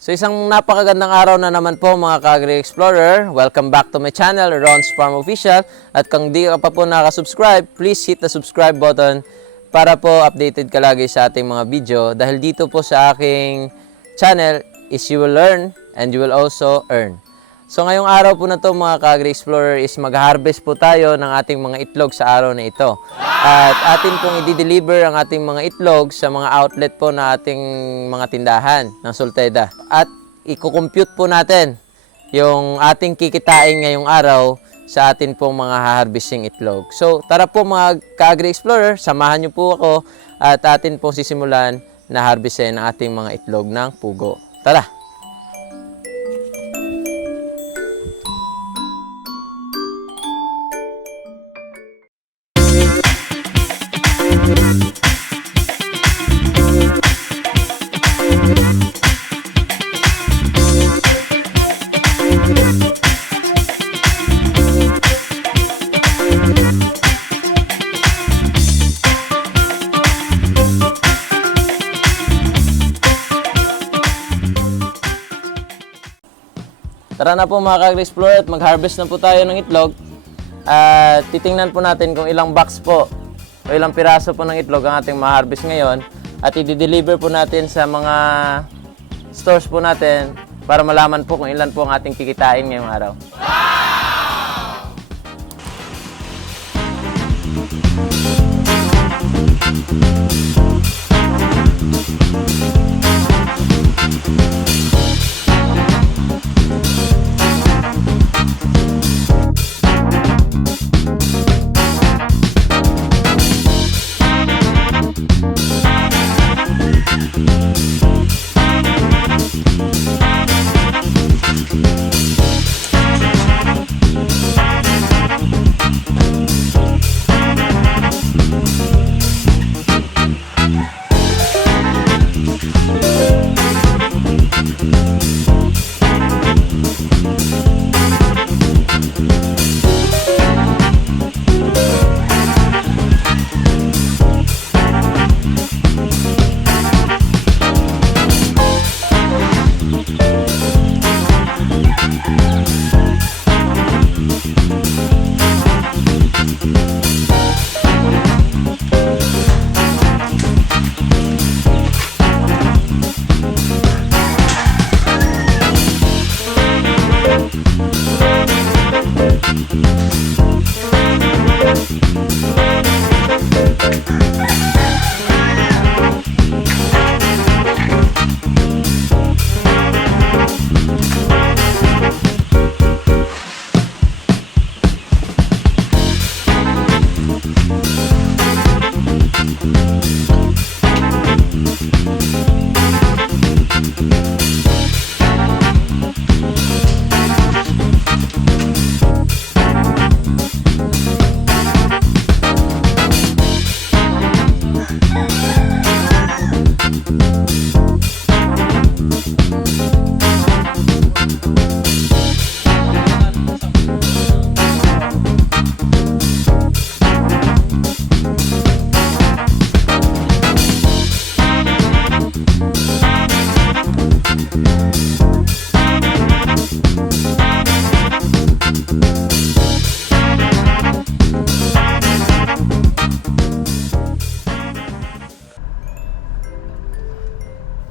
So isang napakagandang araw na naman po mga ka-Agri Explorer. Welcome back to my channel, Ron's Farm Official. At kung di ka pa po nakasubscribe, please hit the subscribe button para po updated ka lagi sa ating mga video. Dahil dito po sa aking channel is you will learn and you will also earn. So ngayong araw po na to mga ka-Agri Explorer is mag-harvest po tayo ng ating mga itlog sa araw na ito. At atin pong i-deliver ang ating mga itlog sa mga outlet po na ating mga tindahan ng Sulteda. At i-compute po natin yung ating kikitain ngayong araw sa atin pong mga harvesting itlog. So tara po mga ka-Agri Explorer, samahan niyo po ako at atin po sisimulan na harvestin ang ating mga itlog ng pugo. Tara! Tara na po mga ka-Agri Explorer at mag-harvest na po tayo ng itlog. At titingnan po natin kung ilang box po o ilang piraso po ng itlog ang ating ma-harvest ngayon. At i-deliver po natin sa mga stores po natin para malaman po kung ilan po ang ating kikitain ngayong araw.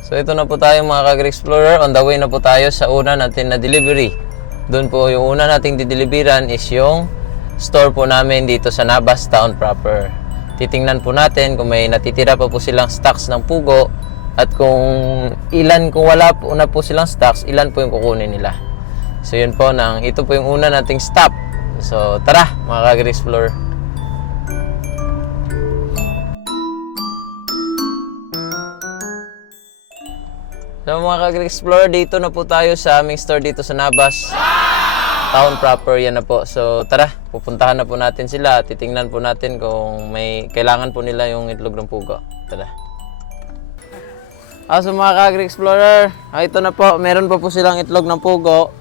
So ito na po tayo mga ka-Agri Explorer. On the way na po tayo sa una natin na delivery. Doon po yung una nating dideliveran is yung store po namin dito sa Nabas Town proper. Titingnan po natin kung may natitira pa po silang stocks ng pugo at kung wala po na po silang stocks, ilan po yung kukunin nila. So yun po, ito po yung una nating stop. So tara mga ka-Agri Explorer. So mga ka-Agri Explorer, dito na po tayo sa aming store dito sa Nabas Town proper, yan na po. So tara, pupuntahan na po natin sila. Titingnan po natin kung may kailangan po nila yung itlog ng pugo. Tara. So mga ka-Agri Explorer, ito na po, meron pa po silang itlog ng pugo.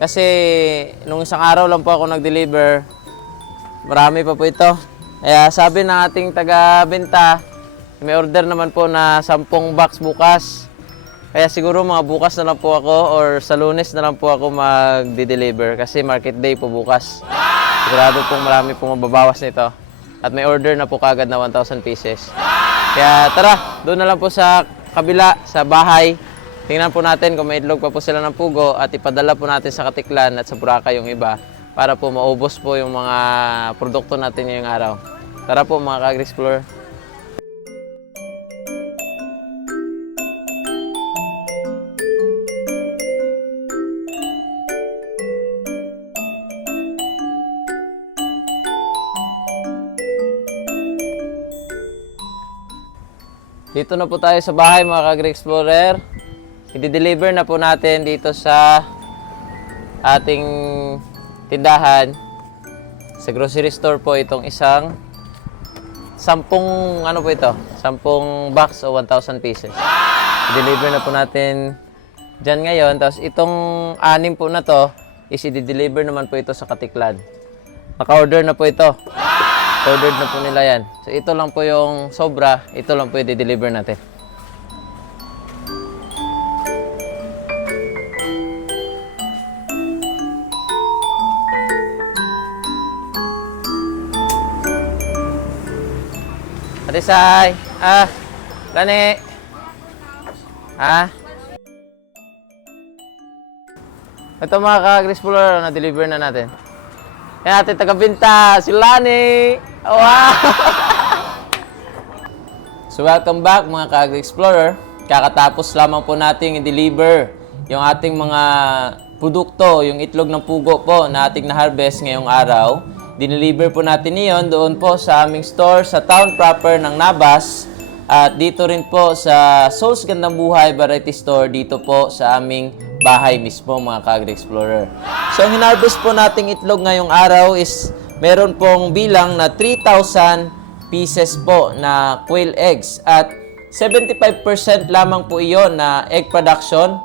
Kasi nung isang araw lang po ako nag-deliver, marami pa po ito. Kaya sabi ng ating taga-benta, may order naman po na 10 box bukas. Kaya siguro mga bukas na lang po ako or sa Lunes na lang po ako mag-deliver kasi market day po bukas. Sigurado pong marami pong mababawas nito. At may order na po kagad na 1,000 pieces. Kaya tara, doon na lang po sa kabila, sa bahay. Tingnan po natin kung may itlog pa po sila ng pugo at ipadala po natin sa Katiklan at sa Boracay yung iba para po maubos po yung mga produkto natin ngayong araw. Tara po mga ka-Agri-Explorer. Dito na po tayo sa bahay mga ka-Agri-Explorer. I-deliver na po natin dito sa ating tindahan. Sa grocery store po itong isang 10 box o 1,000 pieces. I-deliver na po natin dyan ngayon. Tapos itong 6 po na to is i-deliver naman po ito sa Katiklan. Naka-order na po ito. Ordered na po nila yan. So, ito lang po yung sobra. Ito lang po yung i-deliver natin. Ate Sai! Lani! Ito mga ka-Agri-Explorer, na-deliver na natin. Yan ating taga-binta, si Lani! Wow! So welcome back mga ka-Agri-Explorer. Kakatapos lamang po nating i-deliver yung ating mga produkto, yung itlog ng pugo po na ating na-harvest ngayong araw. Dineliver po natin iyon doon po sa aming store sa town proper ng Nabas. At dito rin po sa Souls Gandang Buhay Variety Store dito po sa aming bahay mismo mga ka-Agri-Explorer. So, ang hinarvest po nating itlog ngayong araw is meron pong bilang na 3,000 pieces po na quail eggs at 75% lamang po iyon na egg production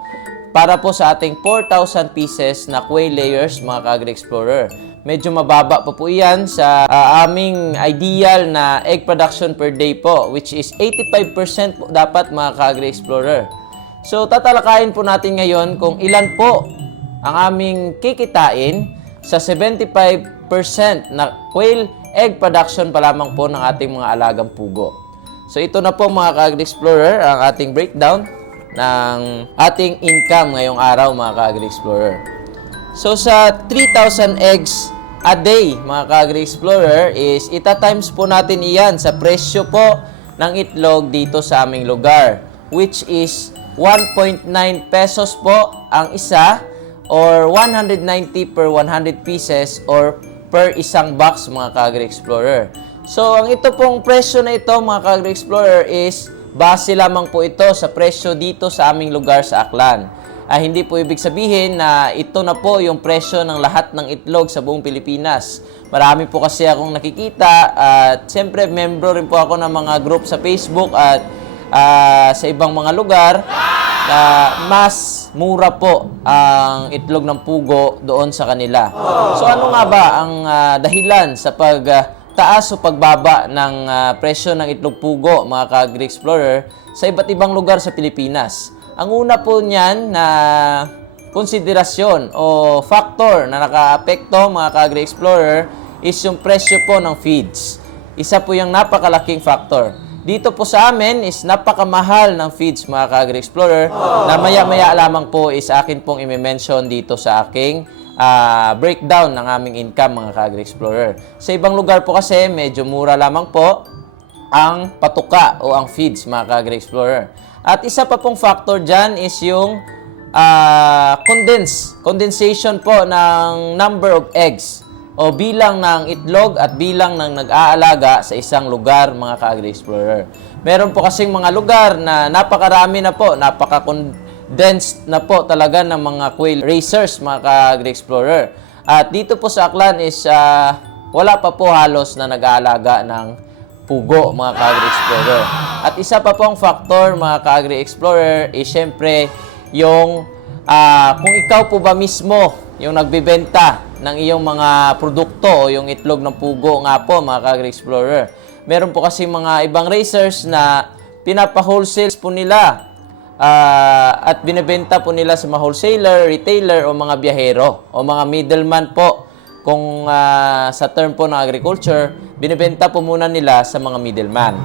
para po sa ating 4,000 pieces na quail layers mga ka-Agri-Explorer. Medyo mababa pa po iyan sa aming ideal na egg production per day po which is 85% po dapat mga ka-Agri-Explorer. So, tatalakayin po natin ngayon kung ilan po ang aming kikitain sa 75% na quail egg production pa lamang po ng ating mga alagang pugo. So, ito na po mga ka-Agri-Explorer ang ating breakdown ng ating income ngayong araw mga ka-Agri-Explorer. So, sa 3,000 eggs a day mga ka-Agri-Explorer is ita-times po natin iyan sa presyo po ng itlog dito sa aming lugar which is 1.9 pesos po ang isa or 190 per 100 pieces or per isang box mga ka-Agri-Explorer. So, ang ito pong presyo na ito mga ka-Agri-Explorer is base lamang po ito sa presyo dito sa aming lugar sa Aklan. Hindi po ibig sabihin na ito na po yung presyo ng lahat ng itlog sa buong Pilipinas. Marami po kasi akong nakikita at siyempre membro rin po ako ng mga group sa Facebook at sa ibang mga lugar na mas mura po ang itlog ng pugo doon sa kanila. So ano nga ba ang dahilan sa pagtaas o pagbaba ng presyo ng itlog pugo mga ka-Agri-Explorer sa iba't ibang lugar sa Pilipinas? Ang una po niyan na konsiderasyon o factor na nakaapekto mga ka-Agri-Explorer is yung presyo po ng feeds. Isa po yung napakalaking factor. Dito po sa amin is napakamahal ng feeds mga ka-Agri-Explorer na maya-maya lamang po is akin pong i-mention dito sa aking breakdown ng aming income mga ka-Agri-Explorer. Sa ibang lugar po kasi medyo mura lamang po ang patuka o ang feeds mga ka-Agri-Explorer. At isa pa pong factor dyan is yung condensation po ng number of eggs o bilang ng itlog at bilang ng nag-aalaga sa isang lugar mga ka-Agri-Explorer. Meron po kasing mga lugar na napakarami na po, napaka-condensed na po talaga ng mga quail raisers mga ka-Agri-Explorer. At dito po sa Aklan is wala pa po halos na nag-aalaga ng pugo mga ka-Agri-Explorer. At isa pa pong factor mga ka-Agri-Explorer is syempre yung kung ikaw po ba mismo yung nagbebenta ng iyong mga produkto o yung itlog ng pugo nga po mga ka-Agri-Explorer. Meron po kasi mga ibang racers na pinapa-wholesale po nila at binebenta po nila sa mga wholesaler, retailer o mga biyahero o mga middleman po. Kung sa term po ng agriculture, binebenta po muna nila sa mga middleman.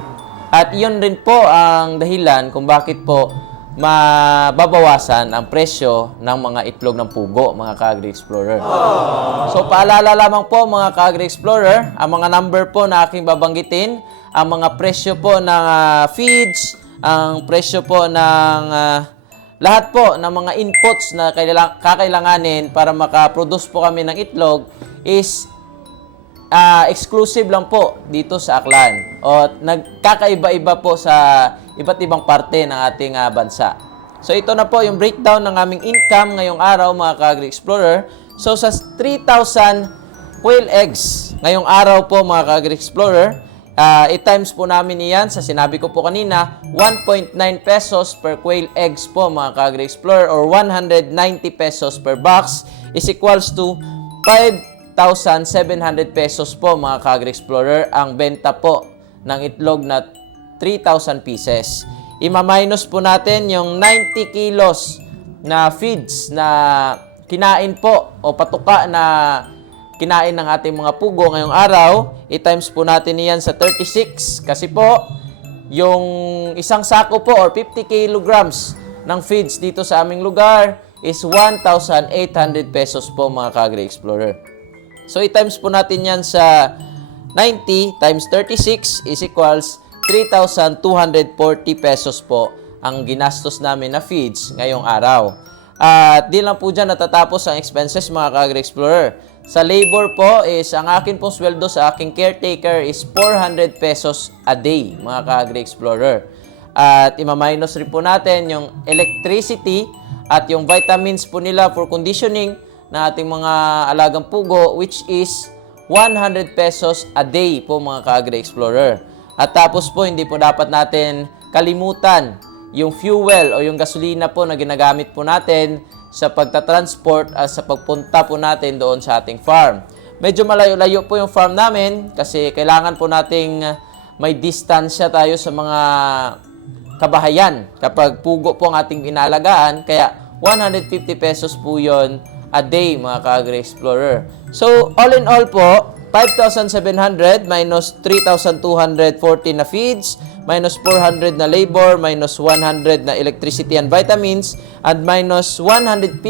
At yun rin po ang dahilan kung bakit po mababawasan ang presyo ng mga itlog ng pugo, mga ka-Agri-Explorer. So, paalala lamang po mga ka-Agri-Explorer, ang mga number po na aking babanggitin, ang mga presyo po ng feeds, ang presyo po ng lahat po ng mga inputs na kakailanganin para makaproduce po kami ng itlog is exclusive lang po dito sa Aklan. O nagkakaiba-iba po sa iba't ibang parte ng ating bansa. So ito na po yung breakdown ng aming income ngayong araw mga ka-Agri-Explorer. So sa 3,000 quail eggs ngayong araw po mga ka-Agri-Explorer, i-times po namin iyan sa sinabi ko po kanina, 1.9 pesos per quail eggs po mga ka-Agri-Explorer or 190 pesos per box is equals to 5,700 pesos po mga ka-Agri-Explorer ang benta po ng itlog na 3,000 pieces. Ima-minus po natin yung 90 kilos na feeds na kinain po o patuka na kinain ng ating mga pugo ngayong araw. I-times po natin iyan sa 36 kasi po yung isang sako po or 50 kilograms ng feeds dito sa aming lugar is 1,800 pesos po mga ka-Agri-Explorer. So i-times po natin yan sa 90 times 36 is equals 3,240 pesos po ang ginastos namin na feeds ngayong araw. At di lang po dyan natatapos ang expenses mga ka-Agri-Explorer. Sa labor po is ang akin pong sweldo sa aking caretaker is 400 pesos a day mga ka-Agri-Explorer. At ima-minus rin po natin yung electricity at yung vitamins po nila for conditioning na ating mga alagang pugo which is 100 pesos a day po mga ka-Agri-Explorer. At tapos po, hindi po dapat natin kalimutan yung fuel o yung gasolina po na ginagamit po natin sa pagtatransport at sa pagpunta po natin doon sa ating farm. Medyo malayo-layo po yung farm namin kasi kailangan po nating may distansya tayo sa mga kabahayan kapag pugo po ang ating inalagaan. Kaya 150 pesos po yon a day mga ka-Agri-Explorer. So, all in all po, 5,700 minus 3,240 na feeds, minus 400 na labor, minus 100 na electricity and vitamins, and minus 150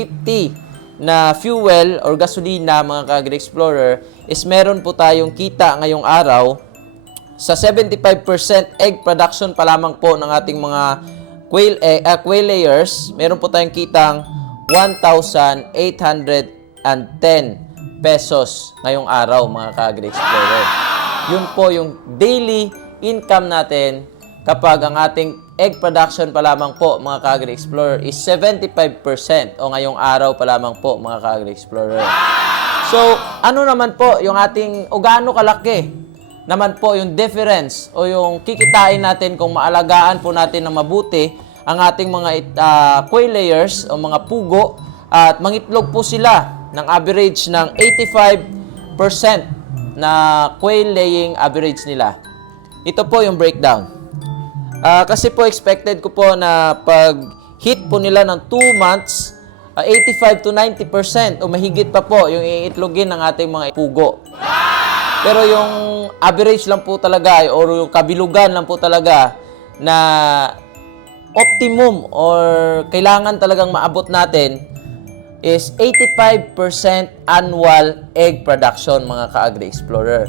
na fuel or gasolina mga ka-Agri-Explorer is meron po tayong kita ngayong araw sa 75% egg production pa lamang po ng ating mga quail layers, meron po tayong kitang 1,810 pesos ngayong araw mga ka-Agri-Explorer. Yun po yung daily income natin kapag ang ating egg production pa lamang po mga ka-Agri-Explorer is 75% o ngayong araw pa lamang po mga ka-Agri-Explorer. So, ano naman po yung ating o gaano kalaki naman po yung difference o yung kikitain natin kung maalagaan po natin na mabuti ang ating mga quail layers o mga pugo at mangitlog po sila ng average ng 85% na quail laying average nila. Ito po yung breakdown. Kasi po expected ko po na pag hit po nila ng 2 months, 85 to 90% o mahigit pa po yung iitlogin ng ating mga pugo. Pero yung average lang po talaga o yung kabilugan lang po talaga na optimum or kailangan talagang maabot natin is 85% annual egg production mga ka-Agri-Explorer.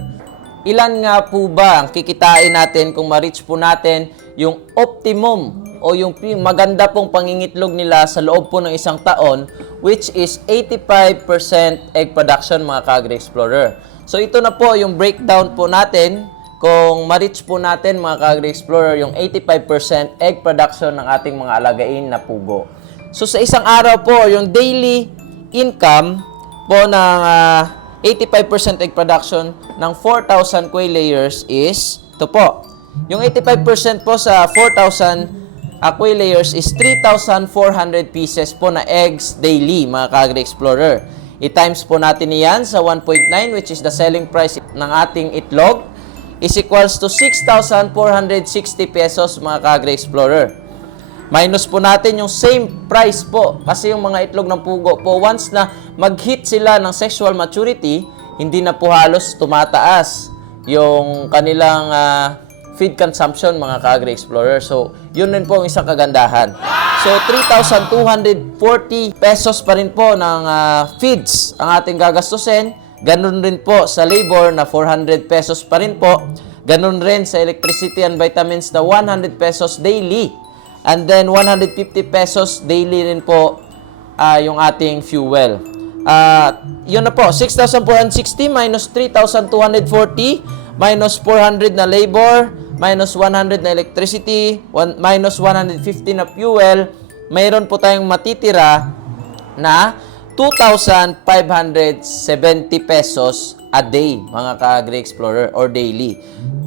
Ilan nga po ba ang kikitain natin kung ma-reach po natin yung optimum o yung maganda pong pangingitlog nila sa loob po ng isang taon which is 85% egg production mga ka-Agri-Explorer. So ito na po yung breakdown po natin kung ma-reach po natin mga ka-Agri-Explorer yung 85% egg production ng ating mga alagain na pugo. So sa isang araw po, yung daily income po ng 85% egg production ng 4,000 quail layers is, ito po, yung 85% po sa 4,000 quail layers is 3,400 pieces po na eggs daily, mga ka-Agri-Explorer. I-times po natin iyan sa 1.9 which is the selling price ng ating itlog is equals to 6,460 pesos mga ka-Agri-Explorer. Minus po natin yung same price po. Kasi yung mga itlog ng pugo po, once na mag-hit sila ng sexual maturity, hindi na po halos tumataas yung kanilang feed consumption, mga ka-Agri Explorer. So, yun rin po ang isang kagandahan. So, 3,240 pesos pa rin po ng feeds ang ating gagastusin. Ganun rin po sa labor na 400 pesos pa rin po. Ganun rin sa electricity and vitamins na 100 pesos daily. And then, 150 pesos daily rin po yung ating fuel. Yun na po, 6,460 minus 3,240 minus 400 na labor, minus 100 na electricity, minus 150 na fuel, mayroon po tayong matitira na 2,570 pesos a day, mga ka-Agri Explorer, or daily.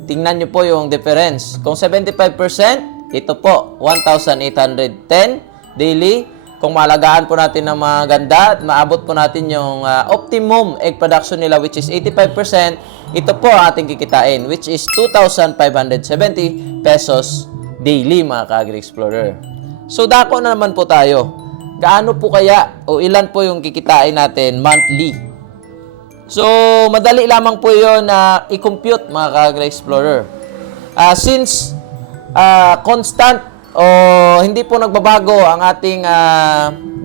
Tingnan nyo po yung difference. Kung 75%, ito po, 1,810 daily. Kung malagaan po natin ng maganda at maabot po natin yung optimum egg production nila, which is 85%, ito po ang ating kikitain, which is 2,570 pesos daily, mga ka-Agri Explorer. So, dako na naman po tayo. Gaano po kaya o ilan po yung kikitain natin monthly? So, madali lamang po yun na i-compute, mga ka-Agri Explorer. Since constant o hindi po nagbabago ang ating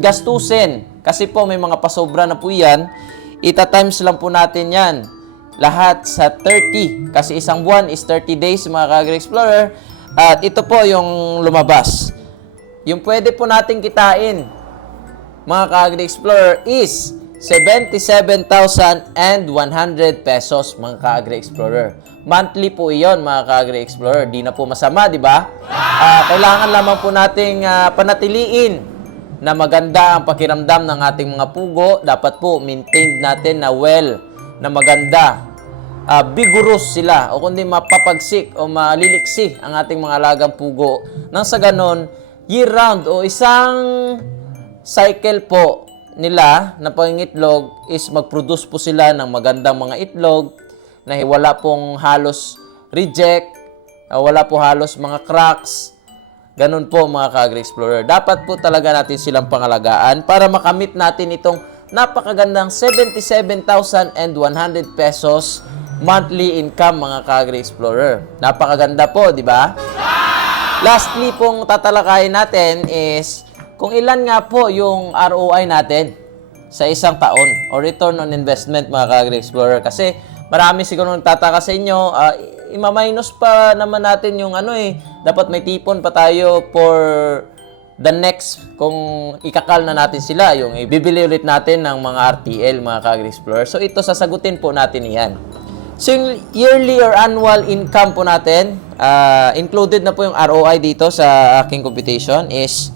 gastusin, kasi po may mga pasobra na po yan, ita-times lang po natin yan. Lahat sa 30. Kasi isang buwan is 30 days, mga ka-Agri Explorer. At ito po yung lumabas. Yung pwede po nating kitain, mga ka-Agri Explorer, is 77,100 pesos, mga ka-Agri Explorer. Monthly po iyon, mga ka-Agri Explorer. Di na po masama, di ba? Kailangan lamang po nating panatiliin na maganda ang pakiramdam ng ating mga pugo. Dapat po maintained natin na well, na maganda. Vigorous sila, o kundi mapapagsik o maliliksi ang ating mga alagang pugo. Nang sa ganon, year-round o isang cycle po nila na pangingitlog is mag-produce po sila ng magandang mga itlog na wala pong halos reject, wala po halos mga cracks. Ganun po, mga ka-Agri Explorer. Dapat po talaga natin silang pangalagaan para makamit natin itong napakagandang 77,100 pesos monthly income, mga ka-Agri Explorer. Napakaganda po, di ba? Lastly pong tatalakayin natin is kung ilan nga po yung ROI natin sa isang taon o return on investment, mga ka-Agri Explorer. Kasi marami siguro nagtataka sa inyo, ima-minus pa naman natin yung dapat may tipon pa tayo for the next, kung ikakal na natin sila, yung ibibili ulit natin ng mga RTL, mga ka-Agri Explorer. So ito, sasagutin po natin iyan. So yung yearly or annual income po natin, included na po yung ROI dito sa aking computation, is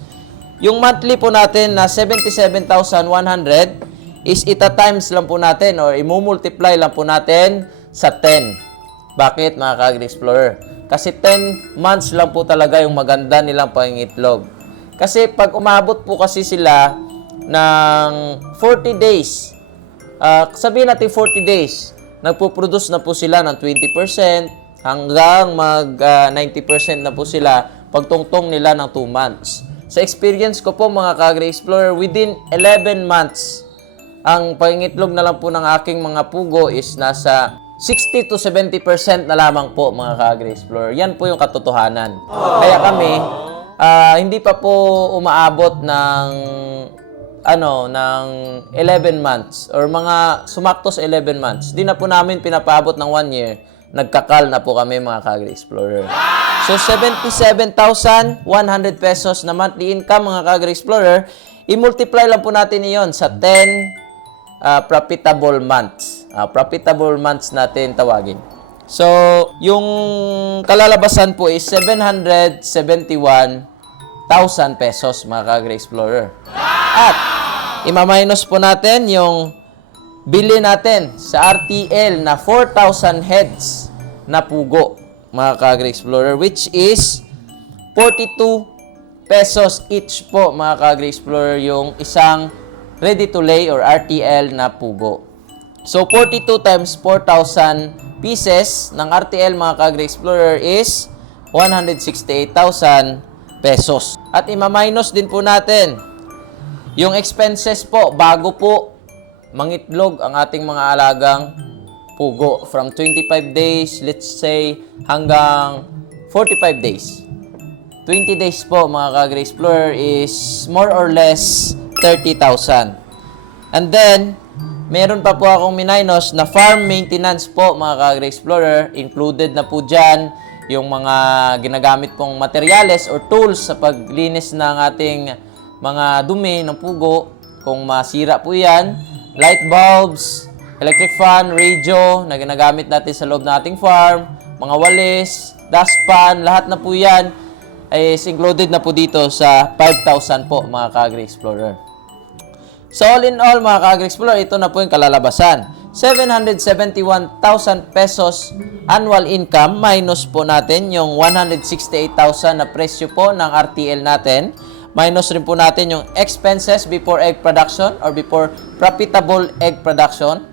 yung monthly po natin na 77,100 is ita-times lang po natin or imumultiply lang po natin sa 10. Bakit, mga ka-Agri Explorer? Kasi 10 months lang po talaga yung maganda nilang pangingitlog. Kasi pag umabot po kasi sila ng 40 days, sabihin natin 40 days, nagpo-produce na po sila ng 20% hanggang mag 90% na po sila pagtungtong nila ng 2 months. Sa experience ko po, mga ka-Agri Explorer, within 11 months, ang pangingitlog na lang po ng aking mga pugo is nasa 60 to 70% na lamang po, mga ka-Agri Explorer. Yan po yung katotohanan. Kaya kami, hindi pa po umaabot ng 11 months or mga sumaktos 11 months. Di na po namin pinapaabot ng 1 year. Nagkakal na po kami, mga ka-Agri Explorer. So, 77,100 pesos na monthly income, mga ka-Agri Explorer, i-multiply lang po natin iyon sa 10 profitable months. Profitable months natin tawagin. So, yung kalalabasan po is 771,000 pesos, mga ka-Agri Explorer. At, ima-minus po natin yung bili natin sa RTL na 4,000 heads na pugo, mga ka-Agri Explorer, which is 42 pesos each po, mga ka-Agri Explorer, yung isang ready to lay or RTL na pugo. So, 42 times 4,000 pieces ng RTL, mga ka-Agri Explorer, is 168,000 pesos. At ima-minus din po natin yung expenses po bago po mangitlog ang ating mga alagang pugo. From 25 days, let's say, hanggang 45 days. 20 days po mga ka-Agri Explorer is more or less 30,000. And then, meron pa po akong minus na farm maintenance po mga ka-Agri Explorer. Included na po dyan yung mga ginagamit pong materyales or tools sa paglinis ng ating mga dumi ng pugo. Kung masira po yan, light bulbs, electric fan, radio na ginagamit natin sa loob ng ating farm, mga walis, dustpan, lahat na po yan is included na po dito sa 5,000 po mga ka-Agri Explorer. So all in all mga ka-Agri Explorer, ito na po yung kalalabasan. 771,000 pesos annual income minus po natin yung 168,000 na presyo po ng RTL natin. Minus rin po natin yung expenses before egg production or before profitable egg production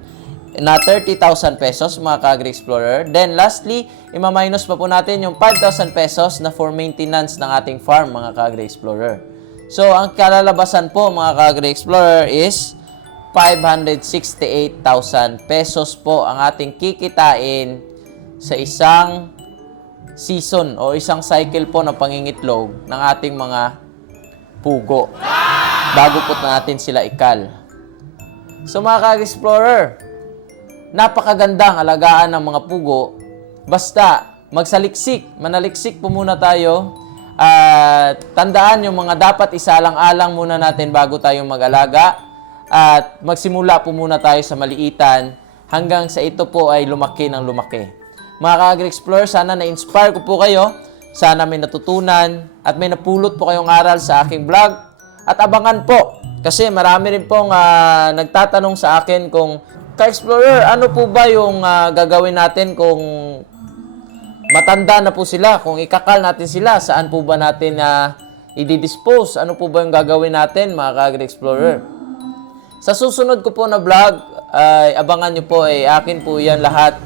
na 30,000 pesos mga ka-Agri Explorer. Then lastly, ima-minus pa po natin yung 5,000 pesos na for maintenance ng ating farm mga ka-Agri Explorer. So ang kalalabasan po mga ka-Agri Explorer is 568,000 pesos po ang ating kikitain sa isang season o isang cycle po ng pangingitlog ng ating mga pugo bago po natin sila ikal. So mga ka-Agri Explorer, napakagandang alagaan ng mga pugo. Basta manaliksik po muna tayo. At tandaan yung mga dapat isalang-alang muna natin bago tayo mag-alaga. At magsimula po muna tayo sa maliitan hanggang sa ito po ay lumaki ng lumaki. Mga ka-Agri Explorer, sana na-inspire ko po kayo. Sana may natutunan at may napulot po kayong aral sa aking vlog. At abangan po, kasi marami rin pong nagtatanong sa akin kung ka-Explorer, ano po ba yung gagawin natin kung matanda na po sila? Kung ikakal natin sila, saan po ba natin i-dispose? Ano po ba yung gagawin natin, mga ka-Agri Explorer? Sa susunod ko po na vlog, abangan nyo po, akin po yan lahat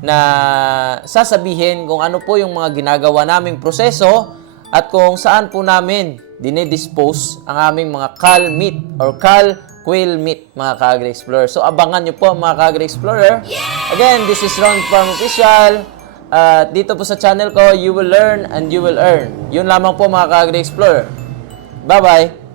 na sasabihin kung ano po yung mga ginagawa naming proseso at kung saan po namin dinidispose ang aming mga cal meat or cal quail meat, mga ka-Agri Explorer. So, abangan nyo po, mga ka-Agri Explorer. Again, this is Ron Farm Official. Dito po sa channel ko, you will learn and you will earn. Yun lamang po, mga ka-Agri Explorer. Bye-bye!